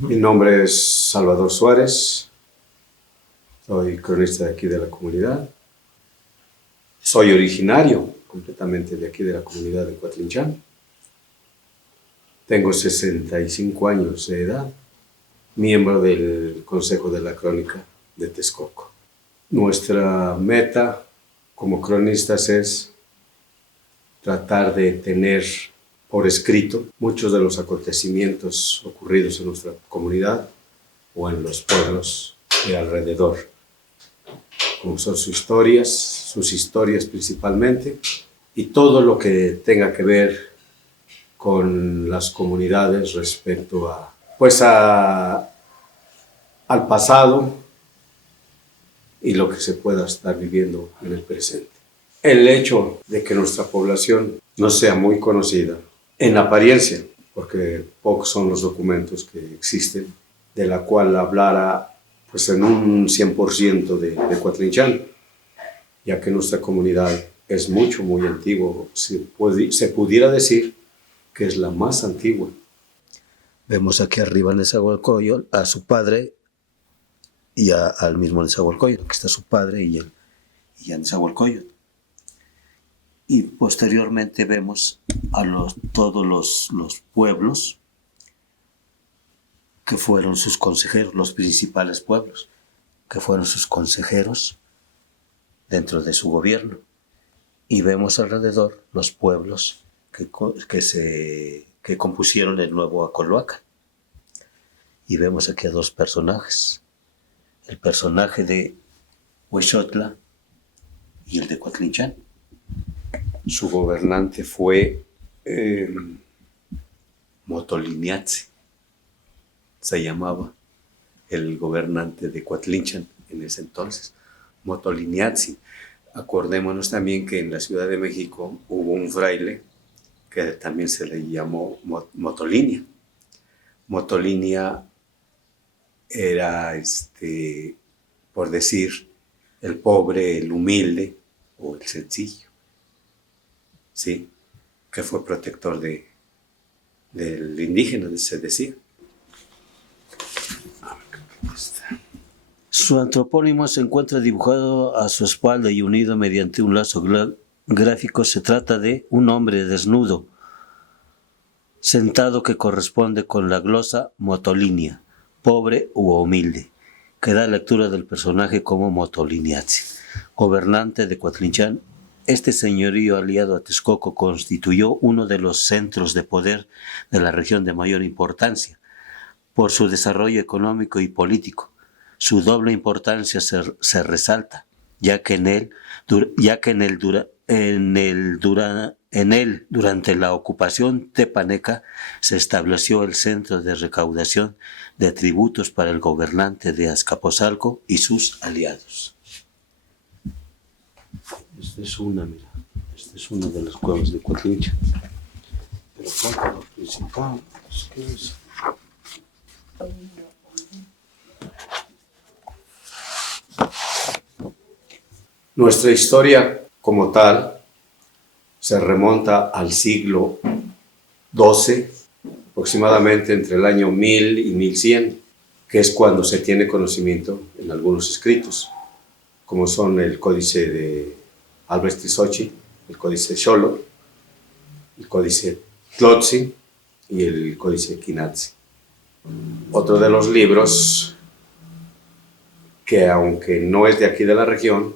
Mi nombre es Salvador Suárez, soy cronista de aquí de la comunidad. Soy originario completamente de aquí de la comunidad de Coatlinchán. Tengo 65 años de edad, miembro del Consejo de la Crónica de Texcoco. Nuestra meta como cronistas es tratar de tener por escrito muchos de los acontecimientos ocurridos en nuestra comunidad o en los pueblos de alrededor, como son sus historias principalmente, y todo lo que tenga que ver con las comunidades respecto al pasado y lo que se pueda estar viviendo en el presente. El hecho de que nuestra población no sea muy conocida en apariencia, porque pocos son los documentos que existen, de la cual hablara pues en un 100% de Coatlinchán, ya que nuestra comunidad es muy antigua, se pudiera decir que es la más antigua. Vemos aquí arriba en Nezahualcóyotl a su padre y al mismo Nezahualcóyotl. Aquí está su padre y a Nezahualcóyotl. Y posteriormente vemos a todos los pueblos que fueron sus consejeros, los principales pueblos, que fueron sus consejeros dentro de su gobierno. Y vemos alrededor los pueblos que compusieron el nuevo Acoloacan. Y vemos aquí a dos personajes, el personaje de Huexotla y el de Coatlinchán. Su gobernante fue Motoliniatzi, se llamaba el gobernante de Coatlinchán en ese entonces, Motoliniatzi. Acordémonos también que en la Ciudad de México hubo un fraile que también se le llamó Motolinia. Motolinia era, por decir, el pobre, el humilde o el sencillo, ¿sí? Que fue protector del indígena, se decía. Su antropónimo se encuentra dibujado a su espalda y unido mediante un lazo gráfico. Se trata de un hombre desnudo, sentado, que corresponde con la glosa Motolinia, pobre u humilde, que da lectura del personaje como Motoliniatzi, gobernante de Coatlinchán. Este señorío aliado a Texcoco constituyó uno de los centros de poder de la región de mayor importancia por su desarrollo económico y político. Su doble importancia se resalta, ya que durante la ocupación tepaneca se estableció el centro de recaudación de tributos para el gobernante de Azcapotzalco y sus aliados. Esta es una de las cuevas de Coatlinchán. Pero falta lo principal, ¿qué es? Nuestra historia como tal se remonta al siglo XII, aproximadamente entre el año 1000 y 1100, que es cuando se tiene conocimiento en algunos escritos, como son el Códice de Albrecht-Xochitl, el Códice Xolotl, el Códice Tlotzi y el Códice Quinatzi. Otro de los libros que, aunque no es de aquí de la región,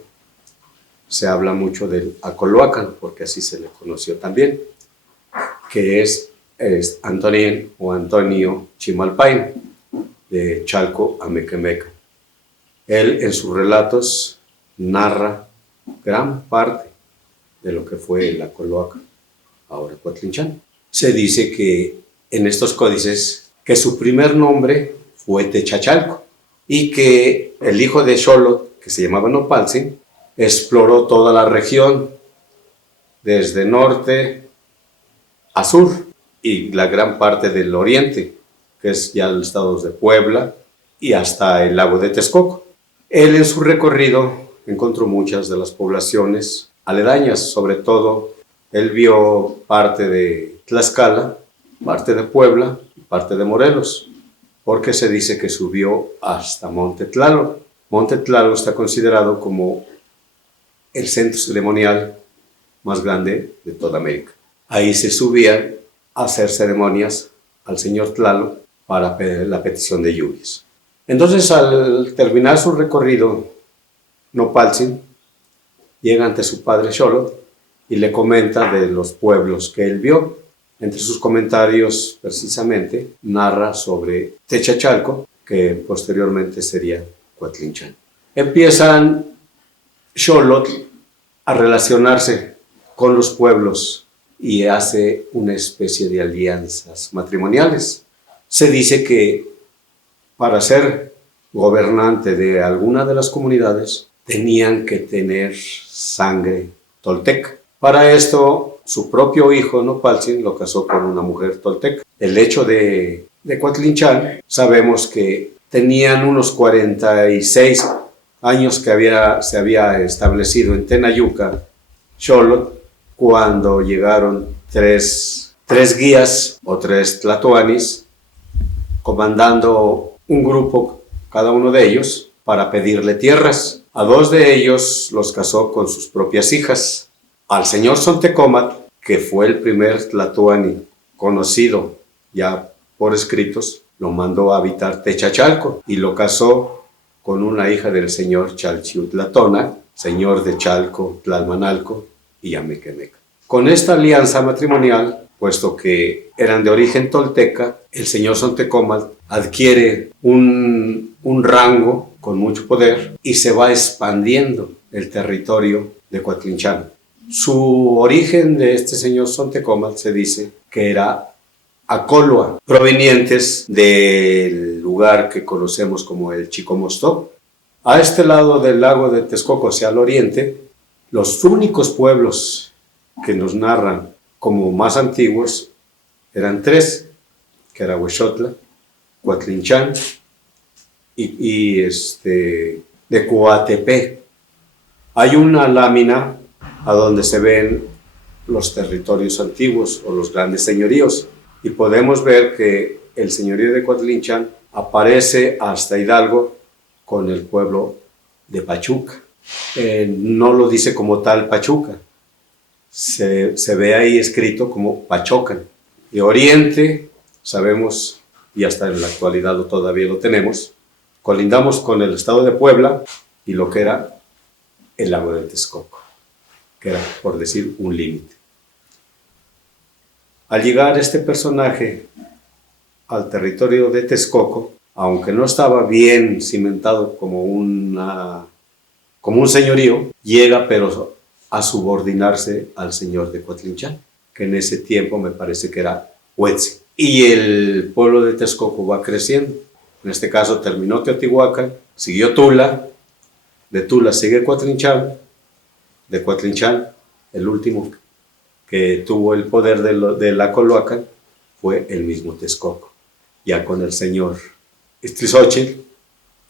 se habla mucho del Acoloacan, porque así se le conoció también, que es Antonio Chimalpain, de Chalco a Mequemeca. Él en sus relatos narra gran parte de lo que fue el Acoloacan, ahora Coatlinchán. Se dice que en estos códices que su primer nombre fue Techachalco y que el hijo de Xolotl, que se llamaba Nopaltzin, exploró toda la región desde norte a sur y la gran parte del oriente, que es ya los estados de Puebla y hasta el lago de Texcoco. Él en su recorrido encontró muchas de las poblaciones aledañas, sobre todo él vio parte de Tlaxcala, parte de Puebla y parte de Morelos, porque se dice que subió hasta Monte Tlaloc. Monte Tlaloc está considerado como el centro ceremonial más grande de toda América. Ahí se subían a hacer ceremonias al señor Tlaloc para la petición de lluvias. Entonces, al terminar su recorrido, Nopaltzin llega ante su padre Xolotl y le comenta de los pueblos que él vio. Entre sus comentarios, precisamente, narra sobre Techachalco, que posteriormente sería Coatlinchan. Empiezan Xolotl a relacionarse con los pueblos y hace una especie de alianzas matrimoniales. Se dice que para ser gobernante de alguna de las comunidades tenían que tener sangre tolteca. Para esto, su propio hijo Nopaltzin lo casó con una mujer tolteca. El hecho de Coatlinchan, sabemos que tenían unos 46 años que se había establecido en Tenayuca, Xolotl, cuando llegaron tres guías o tres tlatoanis, comandando un grupo, cada uno de ellos, para pedirle tierras. A dos de ellos los casó con sus propias hijas. Al señor Sontecomatl, que fue el primer tlatoani conocido ya por escritos, lo mandó a habitar Techachalco y lo casó con una hija del señor Chalchiutlatona, señor de Chalco, Tlalmanalco y Amequemeca. Con esta alianza matrimonial, puesto que eran de origen tolteca, el señor Sontecomatl adquiere un rango con mucho poder y se va expandiendo el territorio de Coatlinchan. Su origen de este señor Sontecomatl se dice que era Acolua, provenientes del lugar que conocemos como el Chicomostó. A este lado del lago de Texcoco, hacia el oriente, los únicos pueblos que nos narran como más antiguos eran tres, que era Huexotla, Coatlinchan y de Coatepec. Hay una lámina a donde se ven los territorios antiguos o los grandes señoríos y podemos ver que el señorío de Coatlinchan aparece hasta Hidalgo con el pueblo de Pachuca. No lo dice como tal Pachuca, se ve ahí escrito como Pachocan. De Oriente, sabemos, y hasta en la actualidad todavía lo tenemos, colindamos con el estado de Puebla y lo que era el lago de Texcoco, que era, por decir, un límite. Al llegar este personaje al territorio de Texcoco, aunque no estaba bien cimentado como un señorío, llega pero a subordinarse al señor de Coatlinchan, que en ese tiempo me parece que era Huetzi. Y el pueblo de Texcoco va creciendo. En este caso terminó Teotihuacán, siguió Tula, de Tula sigue Coatlinchan, de Coatlinchan el último que tuvo el poder de la Coloacan fue el mismo Texcoco, ya con el señor Istrizóchitl,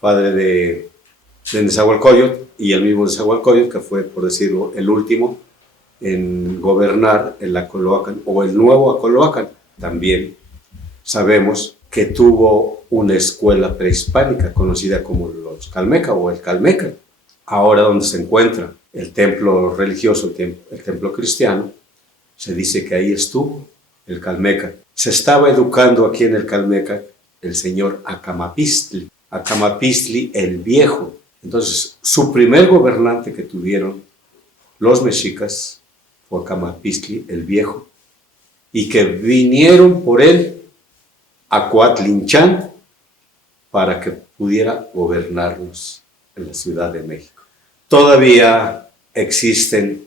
padre de Nezahualcóyotl, y el mismo Nezahualcóyotl, que fue, por decirlo, el último en gobernar el Acoloacan o el nuevo Acoloacan. También sabemos que tuvo una escuela prehispánica conocida como los Calmeca o el Calmeca. Ahora donde se encuentra el templo religioso, el templo cristiano, se dice que ahí estuvo el Calmeca. Se estaba educando aquí en el Calmeca el señor Acamapistli, Acamapistli el Viejo. Entonces, su primer gobernante que tuvieron los mexicas fue Acamapistli el Viejo, y que vinieron por él a Coatlinchan para que pudiera gobernarnos en la Ciudad de México. Todavía existen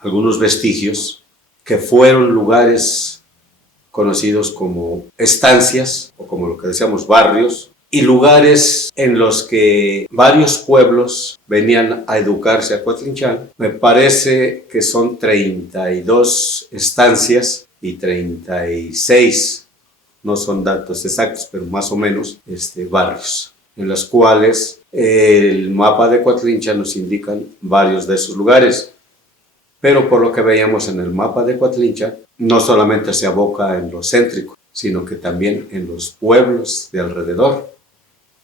algunos vestigios que fueron lugares conocidos como estancias, o como lo que decíamos barrios, y lugares en los que varios pueblos venían a educarse a Coatlinchan. Me parece que son 32 estancias y 36, no son datos exactos, pero más o menos barrios, en los cuales el mapa de Coatlinchan nos indican varios de esos lugares. Pero por lo que veíamos en el mapa de Coatlinchan, no solamente se aboca en lo céntrico, sino que también en los pueblos de alrededor,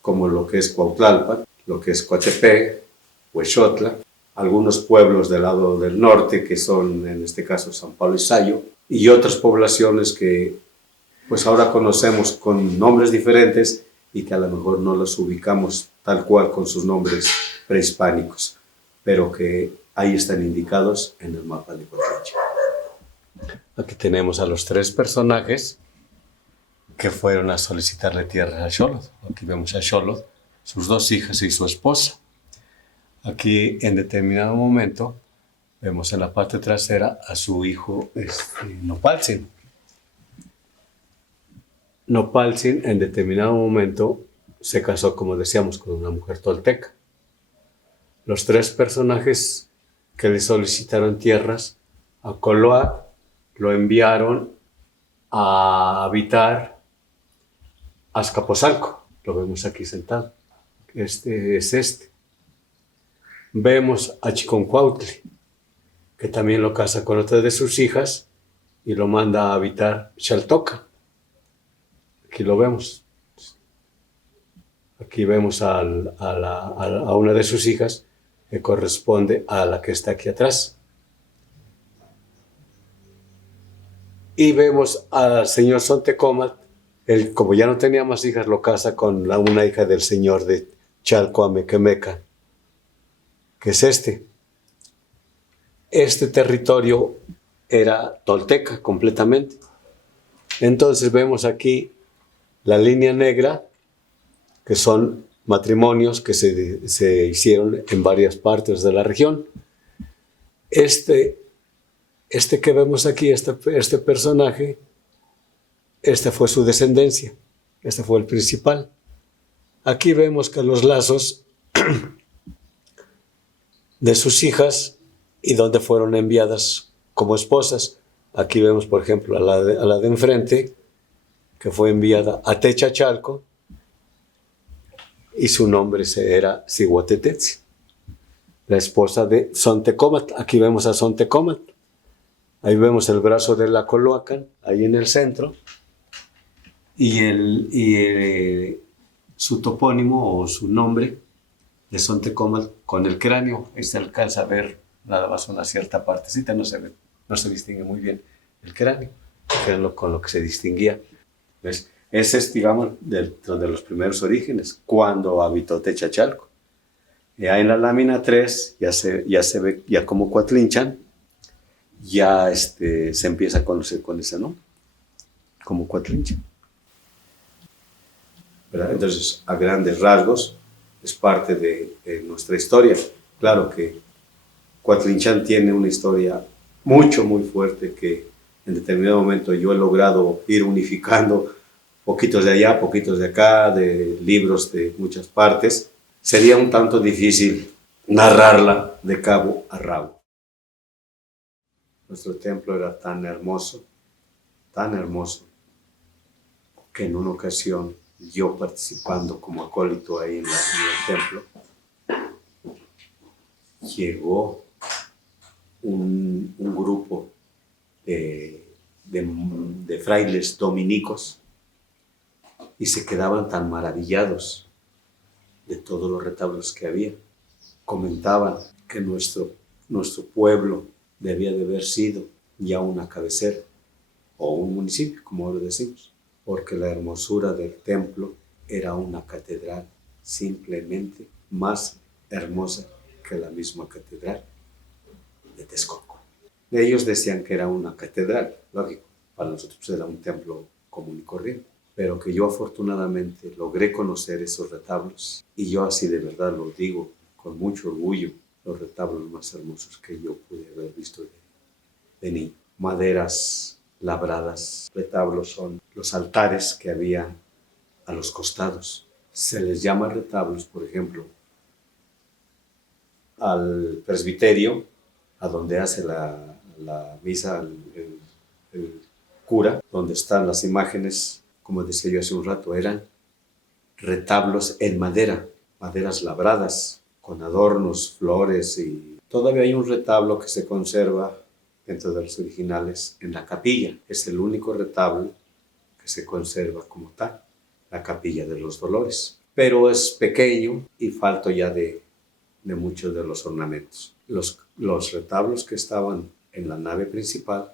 como lo que es Cuautlalpan, lo que es Coatepec, Huexotla, algunos pueblos del lado del norte, que son en este caso San Pablo y Sayo, y otras poblaciones que pues ahora conocemos con nombres diferentes y que a lo mejor no los ubicamos tal cual con sus nombres prehispánicos, pero que ahí están indicados en el mapa de Coatlichan. Aquí tenemos a los tres personajes que fueron a solicitarle tierra a Xolotl. Aquí vemos a Xolotl, sus dos hijas y su esposa. Aquí en determinado momento vemos en la parte trasera a su hijo Nopaltzin. Nopaltzin en determinado momento se casó, como decíamos, con una mujer tolteca. Los tres personajes que le solicitaron tierras a Coloa lo enviaron a habitar Azcapotzalco. Lo vemos aquí sentado. Este es este. Vemos a Chiconcuautli, que también lo casa con otra de sus hijas y lo manda a habitar Xaltoca. Aquí lo vemos. Aquí vemos a una de sus hijas que corresponde a la que está aquí atrás. Y vemos al señor Sontecomatl, él, como ya no tenía más hijas, lo casa con una hija del señor de Chalco Amequemeca, que es este. Este territorio era tolteca completamente. Entonces vemos aquí la línea negra, que son matrimonios que se hicieron en varias partes de la región. Este que vemos aquí, este personaje, esta fue su descendencia, este fue el principal. Aquí vemos que los lazos de sus hijas y donde fueron enviadas como esposas. Aquí vemos, por ejemplo, a la de enfrente, que fue enviada a Techachalco, y su nombre era Cihuatetetzi, la esposa de Sontecomatl. Aquí vemos a Sontecomatl. Ahí vemos el brazo de la Coloacan, ahí en el centro, y su topónimo o su nombre de Sontecomatl con el cráneo. Ahí se alcanza a ver nada más una cierta partecita, no se distingue muy bien el cráneo, que era con lo que se distinguía. ¿Ves? Ese es, digamos, de los primeros orígenes, cuando habitó Techachalco. Ya en la lámina 3 ya se ve, ya como Coatlinchan, ya se empieza a conocer con ese nombre, como Coatlinchan. ¿Verdad? Entonces, a grandes rasgos, es parte de nuestra historia. Claro que Coatlinchan tiene una historia muy fuerte que en determinado momento yo he logrado ir unificando poquitos de allá, poquitos de acá, de libros de muchas partes. Sería un tanto difícil narrarla de cabo a rabo. Nuestro templo era tan hermoso, que en una ocasión, yo participando como acólito ahí en el templo, llegó un grupo de frailes dominicos y se quedaban tan maravillados de todos los retablos que había. Comentaban que nuestro pueblo debía de haber sido ya una cabecera o un municipio, como ahora decimos, porque la hermosura del templo era una catedral, simplemente más hermosa que la misma catedral de Texcoco. Ellos decían que era una catedral, lógico, para nosotros era un templo común y corriente, pero que yo afortunadamente logré conocer esos retablos, y yo así de verdad lo digo con mucho orgullo, los retablos más hermosos que yo pude haber visto de niño. Maderas labradas, retablos son los altares que había a los costados. Se les llama retablos, por ejemplo, al presbiterio, a donde hace la misa el cura, donde están las imágenes, como decía yo hace un rato, eran retablos en madera, maderas labradas, con adornos, flores, y todavía hay un retablo que se conserva dentro de los originales en la capilla. Es el único retablo que se conserva como tal, la Capilla de los Dolores. Pero es pequeño y falto ya de muchos de los ornamentos. Los retablos que estaban en la nave principal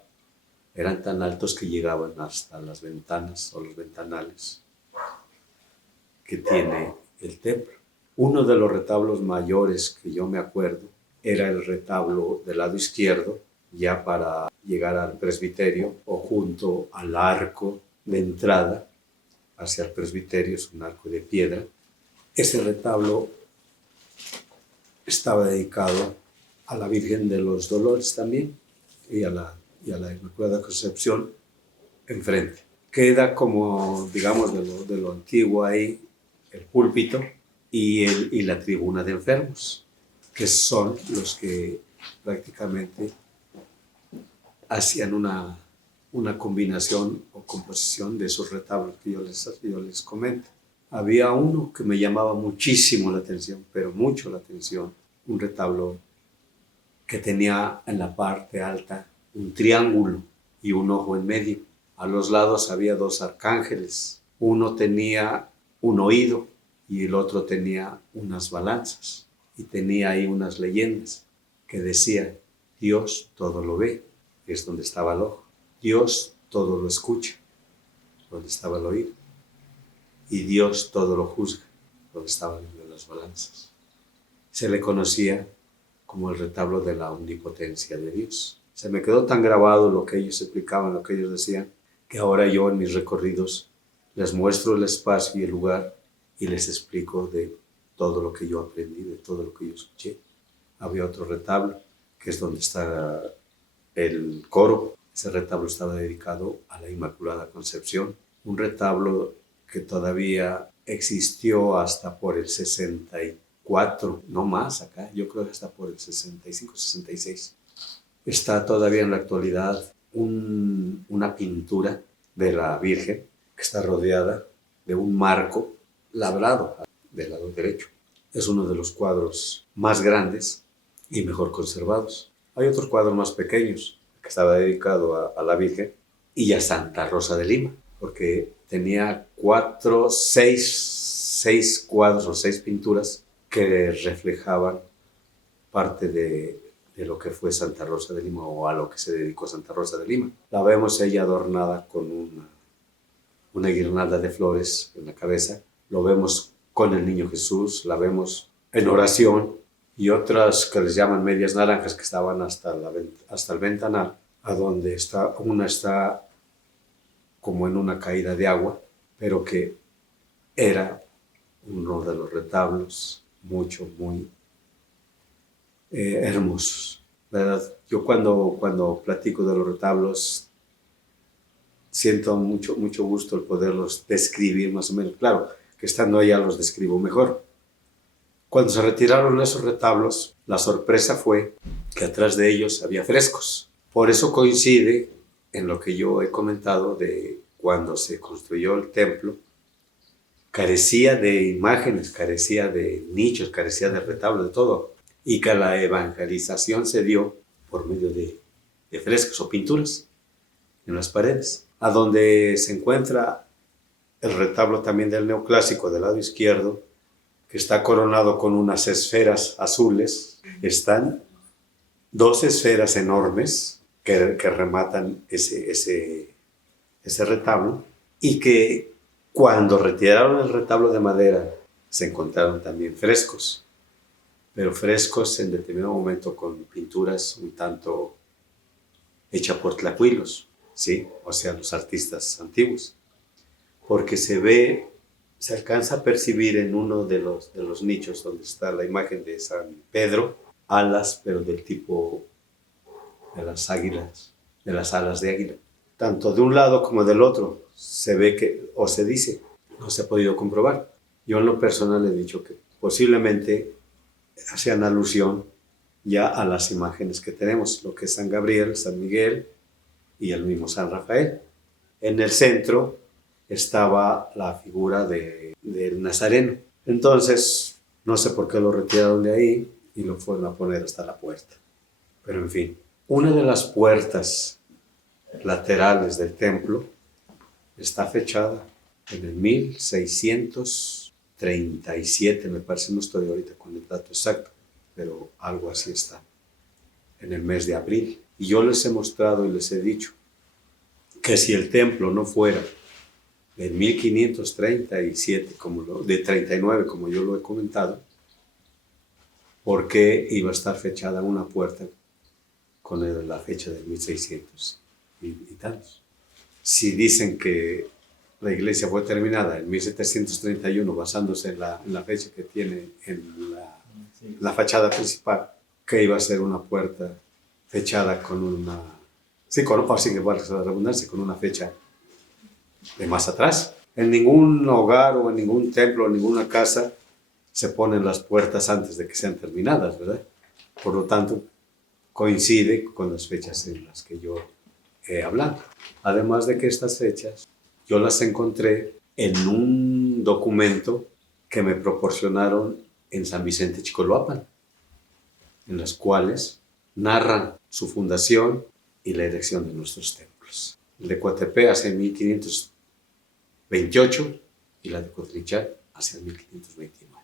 eran tan altos que llegaban hasta las ventanas o los ventanales que tiene el templo. Uno de los retablos mayores que yo me acuerdo era el retablo del lado izquierdo, ya para llegar al presbiterio o junto al arco de entrada hacia el presbiterio, es un arco de piedra. Ese retablo estaba dedicado a la Virgen de los Dolores también y a la Inmaculada Concepción enfrente. Queda como, digamos, de lo antiguo ahí el púlpito y la tribuna de enfermos, que son los que prácticamente hacían una combinación o composición de esos retablos que yo les comento. Había uno que me llamaba muchísimo la atención, pero mucho la atención, un retablo que tenía en la parte alta un triángulo y un ojo en medio. A los lados había dos arcángeles. Uno tenía un oído y el otro tenía unas balanzas. Y tenía ahí unas leyendas que decían: Dios todo lo ve, es donde estaba el ojo. Dios todo lo escucha, donde estaba el oído. Y Dios todo lo juzga, donde estaban las balanzas. Se le conocía como el retablo de la omnipotencia de Dios. Se me quedó tan grabado lo que ellos explicaban, lo que ellos decían, que ahora yo en mis recorridos les muestro el espacio y el lugar y les explico de todo lo que yo aprendí, de todo lo que yo escuché. Había otro retablo, que es donde está el coro. Ese retablo estaba dedicado a la Inmaculada Concepción, un retablo que todavía existió hasta por el 64, no más acá, yo creo que hasta por el 65, 66. Está todavía en la actualidad una pintura de la Virgen que está rodeada de un marco labrado del lado derecho. Es uno de los cuadros más grandes y mejor conservados. Hay otros cuadros más pequeños que estaba dedicado a la Virgen y a Santa Rosa de Lima, porque tenía seis cuadros o 6 pinturas que reflejaban parte de lo que fue Santa Rosa de Lima o a lo que se dedicó Santa Rosa de Lima. La vemos ella adornada con una guirnalda de flores en la cabeza. Lo vemos con el Niño Jesús, la vemos en oración y otras que les llaman medias naranjas que estaban hasta el ventanal, a donde una está como en una caída de agua, pero que era uno de los retablos muy hermosos, ¿verdad? Yo cuando platico de los retablos siento mucho gusto el poderlos describir más o menos. Claro, que estando allá los describo mejor. Cuando se retiraron esos retablos, la sorpresa fue que atrás de ellos había frescos. Por eso coincide en lo que yo he comentado de cuando se construyó el templo, carecía de imágenes, carecía de nichos, carecía de retablos, de todo. Y que la evangelización se dio por medio de frescos o pinturas en las paredes. A donde se encuentra el retablo también del neoclásico del lado izquierdo, que está coronado con unas esferas azules, están 2 esferas enormes que rematan ese retablo, y que cuando retiraron el retablo de madera se encontraron también frescos, pero frescos en determinado momento con pinturas un tanto hechas por tlacuilos, ¿sí? O sea, los artistas antiguos, porque se alcanza a percibir en uno de los nichos donde está la imagen de San Pedro, alas, pero del tipo de las águilas, de las alas de águila. Tanto de un lado como del otro se ve que, o se dice, no se ha podido comprobar. Yo en lo personal he dicho que posiblemente hacían alusión ya a las imágenes que tenemos, lo que es San Gabriel, San Miguel y el mismo San Rafael. En el centro estaba la figura del Nazareno. Entonces, no sé por qué lo retiraron de ahí y lo fueron a poner hasta la puerta. Pero en fin, una de las puertas laterales del templo está fechada en el 1637, me parece, no estoy ahorita con el dato exacto, pero algo así está, en el mes de abril. Y yo les he mostrado y les he dicho que si el templo no fuera en 1537, de 39, como yo lo he comentado, ¿por qué iba a estar fechada una puerta con la fecha de 1600 y tantos? Si dicen que la iglesia fue terminada en 1731 basándose en la fecha que tiene en la fachada principal, que iba a ser una puerta fechada con una... Sí, sin que valga la redundancia, con una fecha de más atrás. En ningún hogar o en ningún templo o en ninguna casa se ponen las puertas antes de que sean terminadas, ¿verdad? Por lo tanto, coincide con las fechas en las que yo he hablado. Además de que estas fechas yo las encontré en un documento que me proporcionaron en San Vicente Chicoloapan, en las cuales narran su fundación y la erección de nuestros templos. El de Coatepec hacia 1528 y la de Coatlichan hacia 1529.